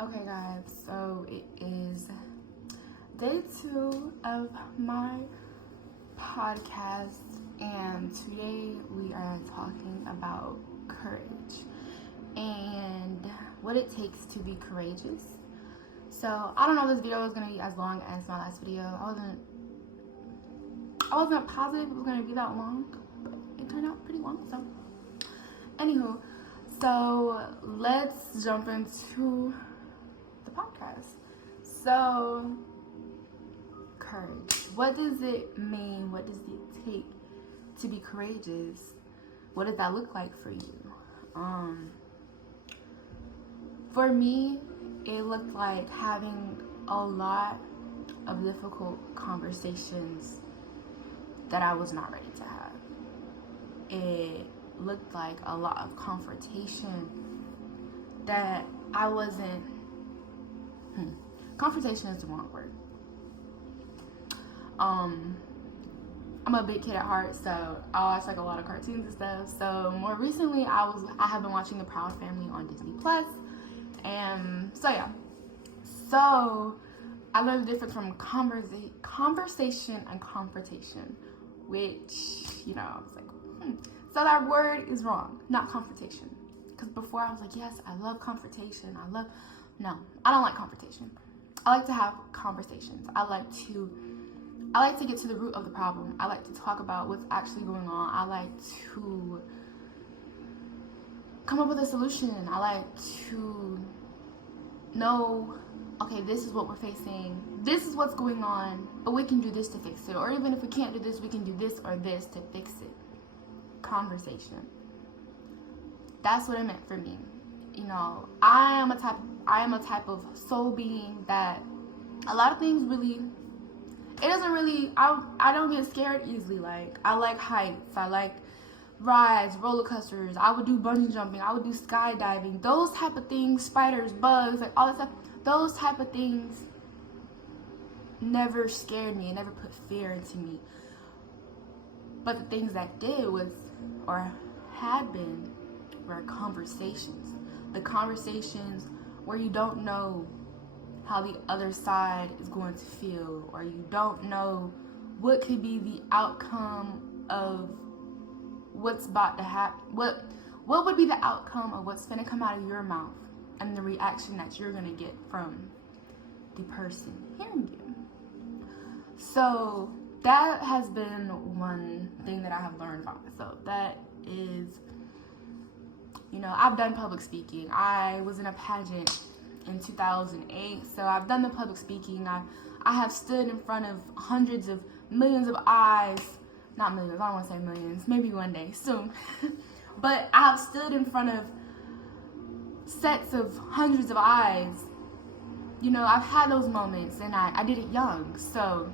Okay, guys, so it is day 2 of my podcast, and today we are talking about courage and what it takes to be courageous. So I don't know if this video is going to be as long as my last video. I wasn't positive it was going to be that long, but it turned out pretty long. So anywho, so let's jump into the podcast. So courage, what does it mean? What does it take to be courageous? What does that look like for you? For me, it looked like having a lot of difficult conversations that I was not ready to have. It looked like a lot of confrontation that I wasn't. Confrontation is the wrong word. I'm a big kid at heart, so I watch like a lot of cartoons and stuff. So more recently, I have been watching The Proud Family on Disney Plus, and so yeah. So I learned the difference from conversation and confrontation, which, you know, I was like, So that word is wrong, not confrontation. Because before I was like, yes, I love confrontation. No, I don't like confrontation. I like to have conversations. I like to get to the root of the problem. I like to talk about what's actually going on. I like to come up with a solution. I like to know, okay, this is what we're facing. This is what's going on, but we can do this to fix it. Or even if we can't do this, we can do this or this to fix it. Conversation. That's what it meant for me. You know, I am a type of soul being that a lot of things really, I don't get scared easily. Like, I like heights, I like rides, roller coasters, I would do bungee jumping, I would do skydiving, those type of things, spiders, bugs, like all that stuff, those type of things never scared me, it never put fear into me. But the things that did was, or had been, were conversations. The conversations where you don't know how the other side is going to feel, or you don't know what could be the outcome of what's about to happen. What would be the outcome of what's going to come out of your mouth and the reaction that you're going to get from the person hearing you. So that has been one thing that I have learned about myself. That is, you know, I've done public speaking. I was in a pageant in 2008, so I've done the public speaking. I have stood in front of hundreds of millions of eyes. Not millions, I don't want to say millions, maybe one day, soon. But I have stood in front of sets of hundreds of eyes. You know, I've had those moments, and I did it young, so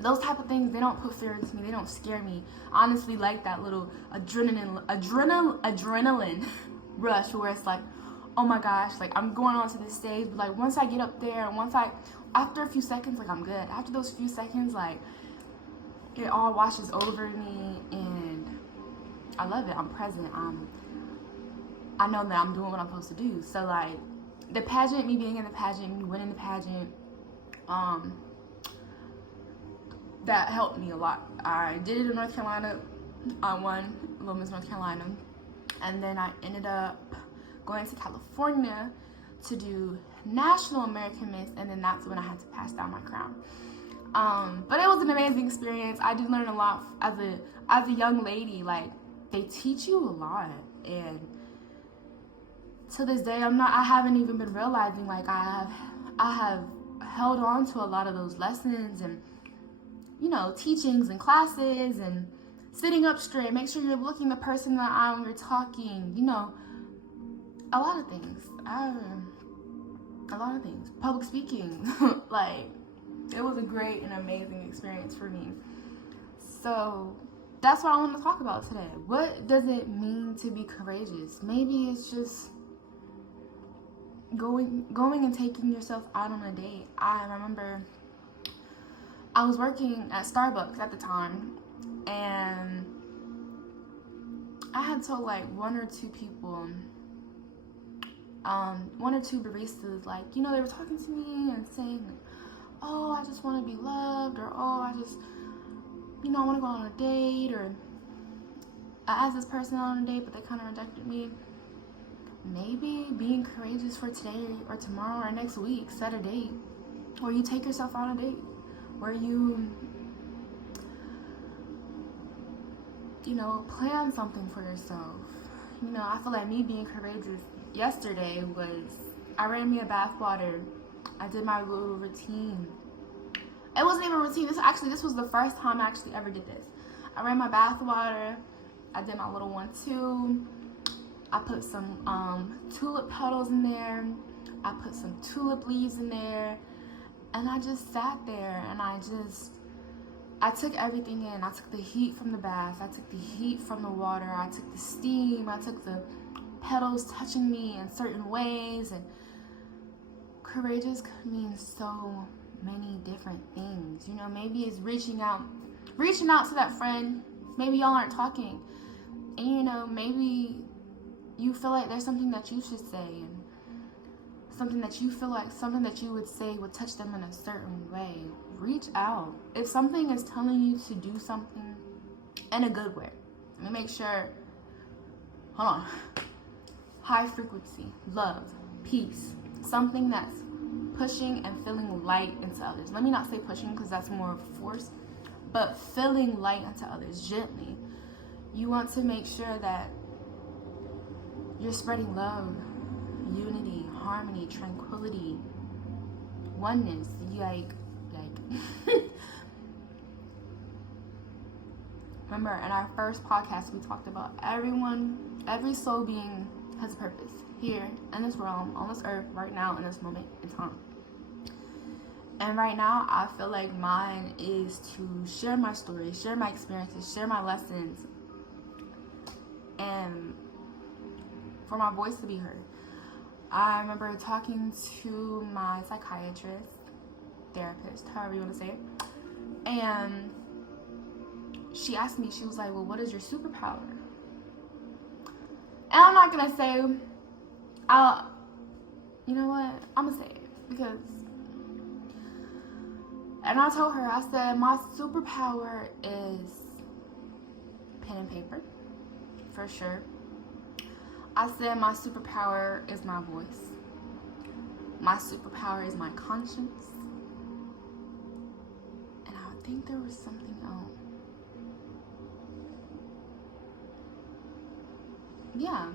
those type of things, they don't put fear into me, they don't scare me. I honestly like that little adrenaline rush where it's like, oh my gosh, like I'm going onto this stage, but like once I get up there and after a few seconds, like I'm good. After those few seconds, like it all washes over me and I love it. I'm present. I know that I'm doing what I'm supposed to do. So like the pageant, me being in the pageant, me winning the pageant, that helped me a lot. I did it in North Carolina. I won Little Miss North Carolina. And then I ended up going to California to do National American Miss, and then that's when I had to pass down my crown. But it was an amazing experience. I did learn a lot as a young lady. Like, they teach you a lot, and to this day I haven't even been realizing, like, I have held on to a lot of those lessons and, you know, teachings and classes and sitting up straight, make sure you're looking the person in the eye when you're talking, you know, a lot of things. Public speaking, like, it was a great and amazing experience for me. So that's what I want to talk about today. What does it mean to be courageous? Maybe it's just going and taking yourself out on a date. I remember I was working at Starbucks at the time, and I had told like one or two people one or two baristas, like, you know, they were talking to me and saying, oh, I just want to be loved, or oh, I just, you know, I want to go on a date, or I asked this person on a date, but they kind of rejected me. Maybe being courageous for today or tomorrow or next week, set a date, or you take yourself on a date, where you know, plan something for yourself. You know, I feel like me being courageous yesterday was, I ran me a bath water. I did my little routine. It wasn't even a routine. This was the first time I actually ever did this. I ran my bath water. I did my little 1-2. I put some tulip petals in there. I put some tulip leaves in there. And I just sat there and I took everything in. I took the heat from the bath. I took the heat from the water. I took the steam. I took the petals touching me in certain ways. And courageous could mean so many different things. You know, maybe it's reaching out to that friend. Maybe y'all aren't talking. And, you know, maybe you feel like there's something that you should say, and something that you feel like something that you would say would touch them in a certain way. Reach out. If something is telling you to do something in a good way, let me make sure. Hold on. High frequency, love, peace, something that's pushing and feeling light into others. Let me not say pushing, because that's more of force, but feeling light into others gently. You want to make sure that you're spreading love, unity, harmony, tranquility, oneness. Remember, in our first podcast, we talked about every soul being has a purpose here in this realm, on this earth, right now, in this moment in time. And right now, I feel like mine is to share my story, share my experiences, share my lessons, and for my voice to be heard. I remember talking to my psychiatrist, therapist, however you want to say it, and she asked me, she was like, well, what is your superpower? And I'm not going to say, you know what, I'm going to say it, because, and I told her, I said, my superpower is pen and paper, for sure. I said my superpower is my voice. My superpower is my conscience. And I think there was something else. Yeah,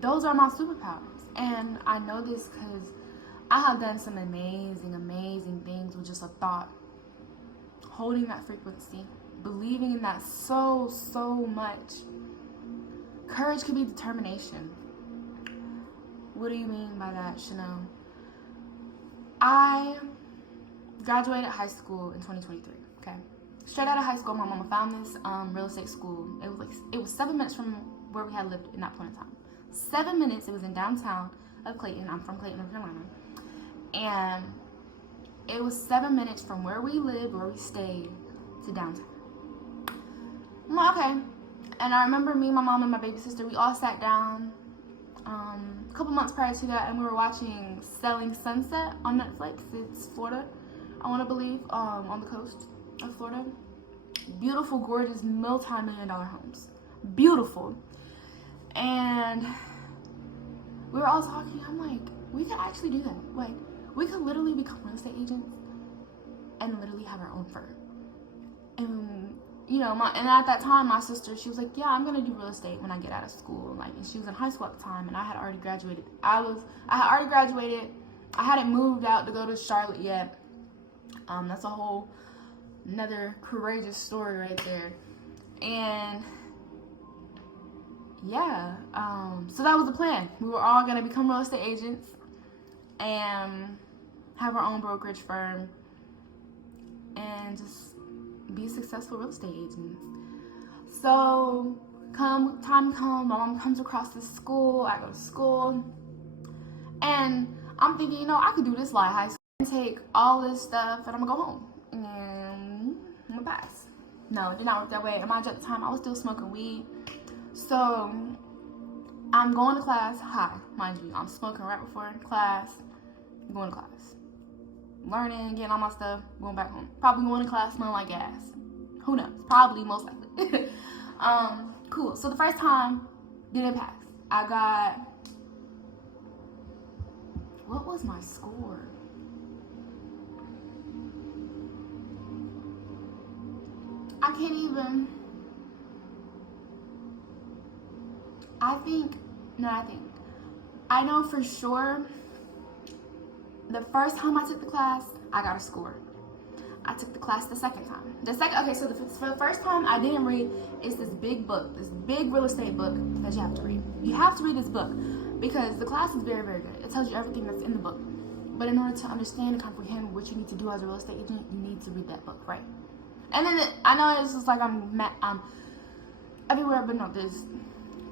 those are my superpowers. And I know this because I have done some amazing things with just a thought. Holding that frequency. Believing in that so much. Courage could be determination. What do you mean by that, Chanel? I graduated high school in 2023, okay? Straight out of high school, my mama found this real estate school. It was 7 minutes from where we had lived in that point in time. 7 minutes, it was in downtown of Clayton. I'm from Clayton, North Carolina. And it was 7 minutes from where we lived, where we stayed, to downtown. I'm like, okay. And I remember me, my mom, and my baby sister, we all sat down a couple months prior to that, and we were watching Selling Sunset on Netflix. It's Florida, I want to believe, on the coast of Florida. Beautiful, gorgeous, multi-million-dollar homes. Beautiful. And we were all talking. I'm like, we could actually do that. Like, we could literally become real estate agents and literally have our own firm. And you know, and at that time, my sister, she was like, yeah, I'm gonna do real estate when I get out of school. Like, and she was in high school at the time, and I had already graduated. I had already graduated. I hadn't moved out to go to Charlotte yet. That's a whole another courageous story right there. And yeah, so that was the plan. We were all gonna become real estate agents and have our own brokerage firm and just be successful real estate agents. So time comes, my mom comes across the school, I go to school, and I'm thinking, you know, I could do this like high school and take all this stuff and I'm gonna go home and I'm gonna pass. No, it did not work that way. At my time, I was still smoking weed. So I'm going to class high, mind you. I'm smoking right before class, going to class. Learning, getting all my stuff, going back home. Probably going to class smelling like gas. Who knows? Probably, most likely. Cool. So the first time, didn't pass. I got, what was my score? I know for sure the first time I took the class, I got a score. I took the class the second time. So for the first time I didn't read, it's this big book, this big real estate book that you have to read. You have to read this book because the class is very, very good. It tells you everything that's in the book. But in order to understand and comprehend what you need to do as a real estate agent, you need to read that book, right? And then I know it's just like I'm everywhere, but no, there's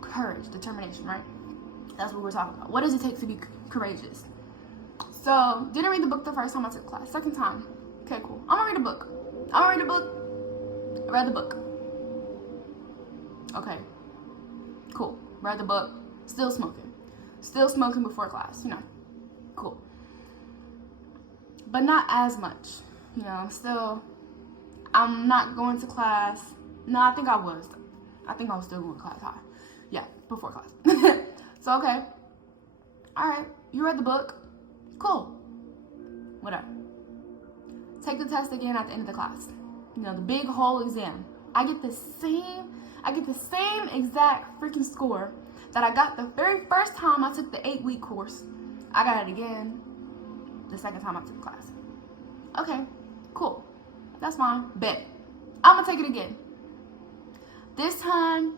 courage, determination, right? That's what we're talking about. What does it take to be courageous? So, didn't read the book the first time I took class. Second time, okay, cool. I'm gonna read a book. I read the book. Okay, cool. Read the book. Still smoking before class. Cool. But not as much. I'm not going to class. No, I think I was still going to class high. Yeah, before class. So, okay. All right. You read the book. Cool. Whatever. Take the test again at the end of the class. The big whole exam. I get the same exact freaking score that I got the very first time I took the 8-week course. I got it again the second time I took the class. Okay. Cool. That's fine. Bet. I'm gonna take it again. This time,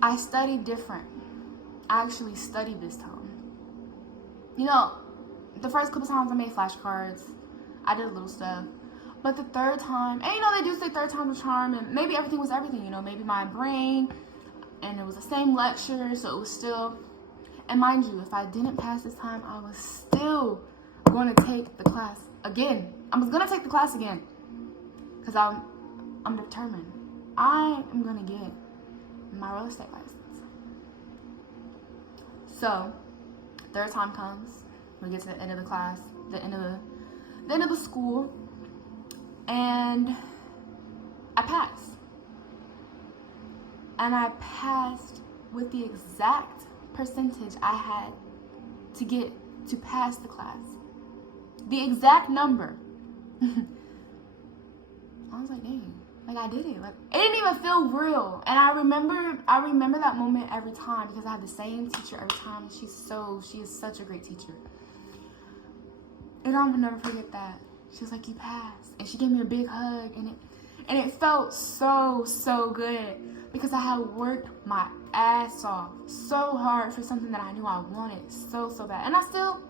I studied different. I actually studied this time. The first couple times I made flashcards. I did a little stuff. But the third time, and they do say third time's a charm, and maybe everything was everything, maybe my brain, and it was the same lecture, so it was still, and mind you, if I didn't pass this time, I was still going to take the class again. I was going to take the class again, because I'm determined. I am going to get my real estate license. So, third time comes, we get to the end of the class, the end of the school, and I passed. And I passed with the exact percentage I had to get to pass the class. The exact number. I was like, dang, I did it. It didn't even feel real. And I remember that moment every time because I had the same teacher every time, and she is such a great teacher. And I'll never forget that. She was like, you passed. And she gave me a big hug, and it felt so good because I had worked my ass off so hard for something that I knew I wanted so bad. And I still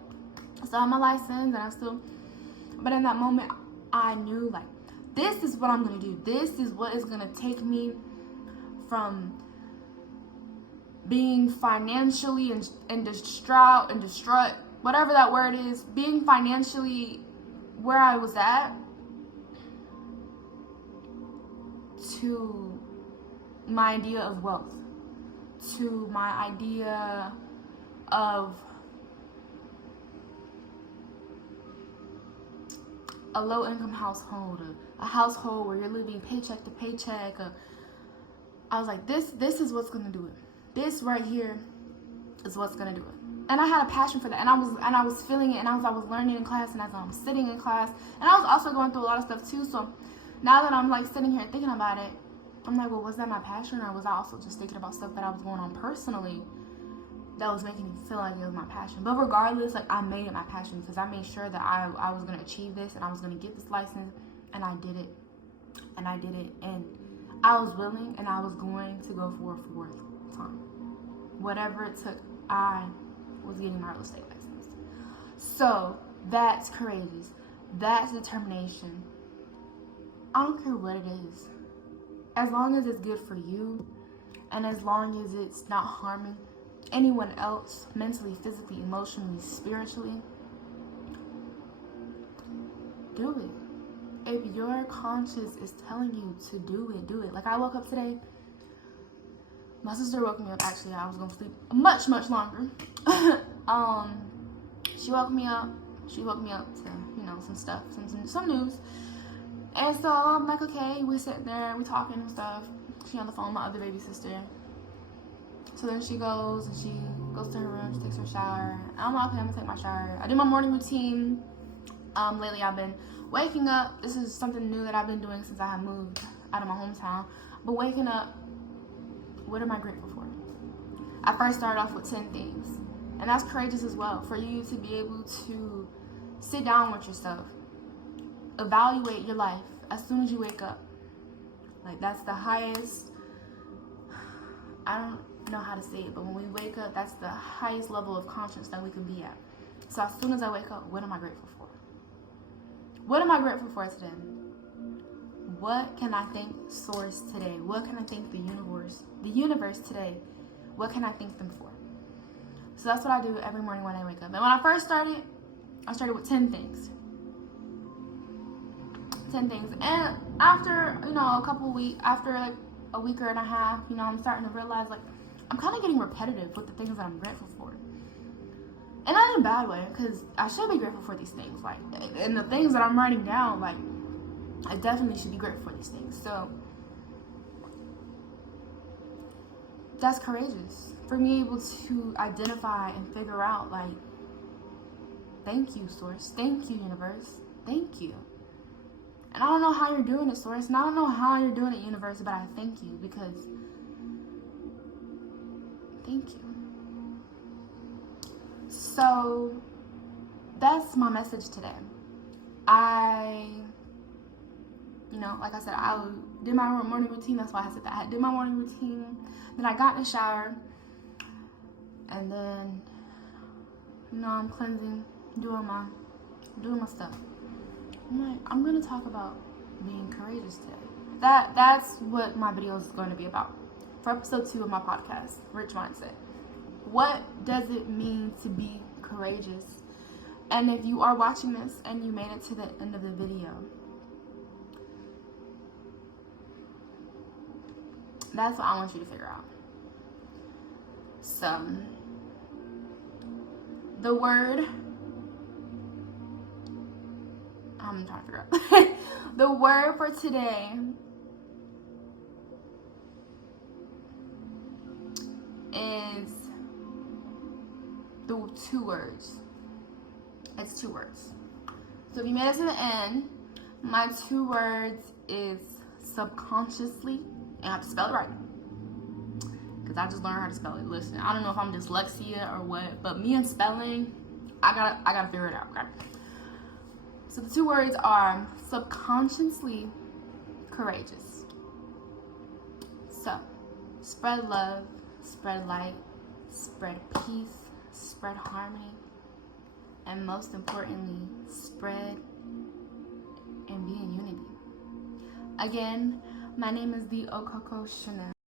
have my license, and but in that moment, I knew, this is what I'm going to do. This is what is going to take me from being financially and distraught, whatever that word is, being financially where I was at, to my idea of wealth, to my idea of a low-income household, a household where you're living paycheck to paycheck. I was like, this is what's gonna do it. This right here is what's gonna do it. And I had a passion for that, and I was feeling it, and as I was learning in class, and as I'm sitting in class, and I was also going through a lot of stuff too. So now that I'm sitting here thinking about it, I'm like, well, was that my passion, or was I also just thinking about stuff that I was going on personally that was making me feel like it was my passion? But regardless, I made it my passion because I made sure that I was going to achieve this, and I was going to get this license, and I did it. And I was willing, and I was going to go for a fourth time. Whatever it took, I was getting my real estate license. So that's courageous. That's determination. I don't care what it is. As long as it's good for you, and as long as it's not harming anyone else, mentally, physically, emotionally, spiritually, do it. If your conscience is telling you to do it, do it. I woke up today, My sister woke me up. Actually, I was gonna sleep much longer. She woke me up. She woke me up to, you know, some stuff, some news. And so I'm like, okay, we're sitting there, we talking and stuff. She on the phone with my other baby sister. So then she goes to her room, she takes her shower. I'm like, okay, I'm gonna take my shower. I do my morning routine. Lately I've been waking up. This is something new that I've been doing since I have moved out of my hometown. But waking up, what am I grateful for? I first started off with 10 things. And that's courageous as well, for you to be able to sit down with yourself, evaluate your life as soon as you wake up. Like, that's the highest, I don't know how to say it, but when we wake up, that's the highest level of conscience that we can be at. So as soon as I wake up, what am I grateful for? What am I grateful for today? What can I thank Source today? What can I thank the universe today? What can I thank them for? So that's what I do every morning when I wake up. And when I first started, I started with 10 things. 10 things. And after, you know, after like a week and a half, you know, I'm starting to realize, like, I'm kind of getting repetitive with the things that I'm grateful for. And not in a bad way, because I should be grateful for these things. Like, and the things that I'm writing down, like, I definitely should be grateful for these things. So that's courageous for me able to identify and figure out, like, thank you, Source. Thank you, universe. Thank you. And I don't know how you're doing it, Source. And I don't know how you're doing it, universe, but I thank you, because thank you. So that's my message today. You know, like I said, I did my morning routine. That's why I said that. I did my morning routine. Then I got in the shower. And then, you know, I'm cleansing, doing my stuff. I'm like, I'm going to talk about being courageous today. That's what my video is going to be about. For episode 2 of my podcast, Rich Mindset. What does it mean to be courageous? And if you are watching this and you made it to the end of the video, that's what I want you to figure out. So, the word, I'm trying to figure out. The word for today is the 2 words. It's 2 words. So if you made it to the end, my 2 words is subconsciously, and I have to spell it right, because I just learned how to spell it. Listen, I don't know if I'm dyslexia or what, but me and spelling, I gotta figure it out, okay? So the 2 words are subconsciously courageous. So, spread love, spread light, spread peace, spread harmony, and most importantly, spread and be in unity. Again, my name is the Okoko Chanel.